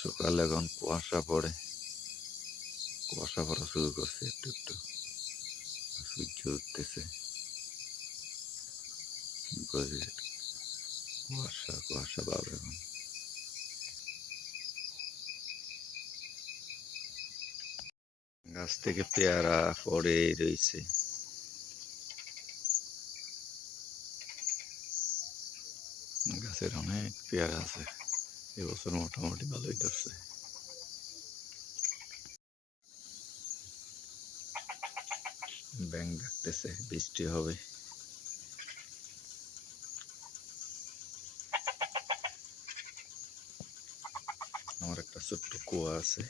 সকালে এখন কুয়াশা পড়ে, কুয়াশা পড়া শুরু করছে একটু একটু, সূর্য উঠতেছে, কুয়াশা কুয়াশা ভাব এখন। গাছ থেকে পেয়ারা পড়ে রয়েছে, গাছের অনেক পেয়ারা আছে, এবছর মোটামুটি ভালোই ধরছে। ব্যাঙ ডাকতেছে, বৃষ্টি হবে। আমার একটা ছোট্ট কুয়া আছে।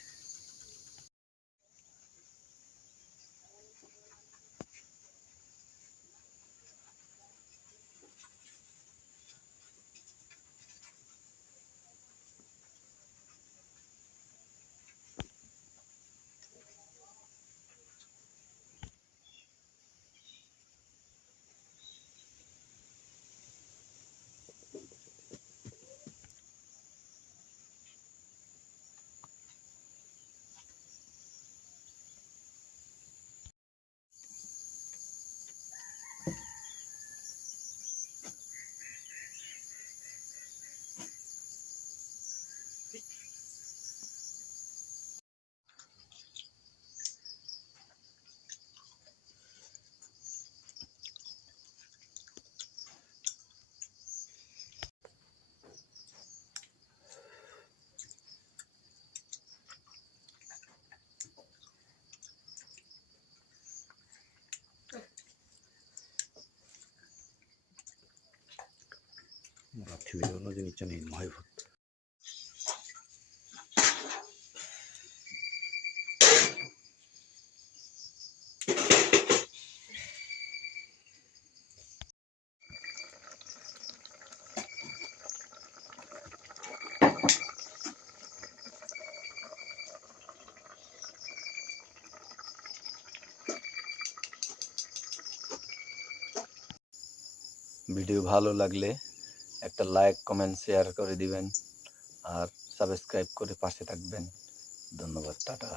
ভিডিওগুলো যে নিচে নেই ভয় ভূত। ভিডিও ভালো লাগলে একটা লাইক, কমেন্ট, শেয়ার করে দিবেন আর সাবস্ক্রাইব করে পাশে থাকবেন। ধন্যবাদ, টাটা।